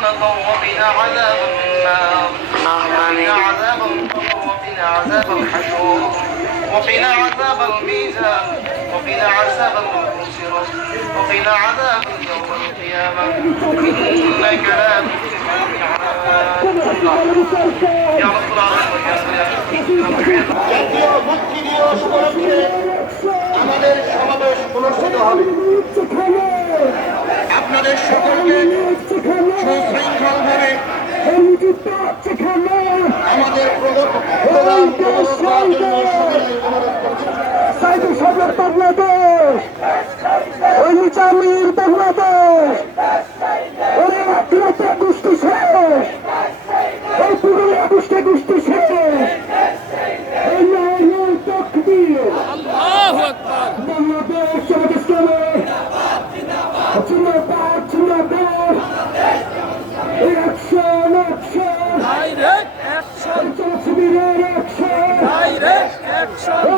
حسنة وقنا عذاب النار وقنا عذاب القبر وقنا عذاب الحشور وقنا عذاب الميزان وقنا عذاب المنصرة وقنا عذاب يوم القيامة إنك لا تخلف الميعاد يا رب العالمين আমাদের সমাবেশ অনুষ্ঠিত হবে। আপনাদের সকলকে সুশৃঙ্খলভাবে আমাদের প্রোগ্রাম বাংলাদেশ ওই নিজামীর বাংলাদেশ ওই গোষ্ঠী শেষ ওই পুরুলিয়া গোষ্ঠী শেষ Bangladesh Action, action! Direct action! Direct action!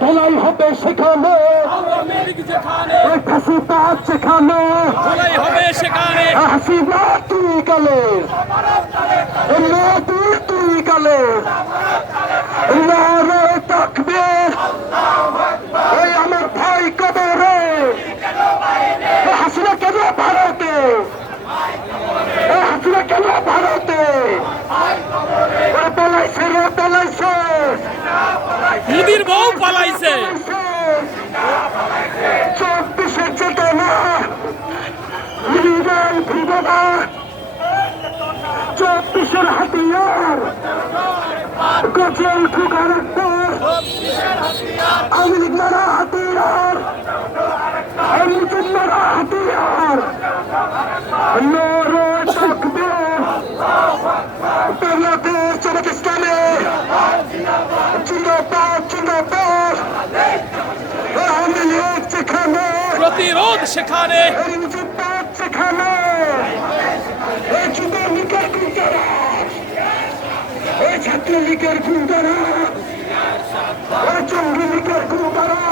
তোলাই হবে সেখানে আওয়ামী লীগ যেখানে ফাঁসিবাদ যেখানে তোলাই হবে সেখানে হাসিনা তুই গেলে তুই গেলে নারে তাকবীর ওই আমার ভাই কবরে হাসিনা কেন ভারতে হাসিনা কেন ভারতে পালাইছে রে পালাইছে মোদির বউ পালাইছে 24 চেতনা হৃদয় ভিড়া 24 হাতিয়ার গজল ঠুকার আওয়ামী লীগ মারা হাতিয়ার মুসলিম মারা হাতিয়ার নারে তাকবীর বাংলাদেশ জামাত ইসলামী জিন্দাবাদ জিন্দাবাদ আওয়ামী লীগ যেখানে প্রতিরোধ সেখানে জিন্দাবাদ সেখানে এই যুবলীগের গুন্ডারা এই ছাত্রলীগের গুন্ডারা এই জঙ্গি লীগের গুন্ডারা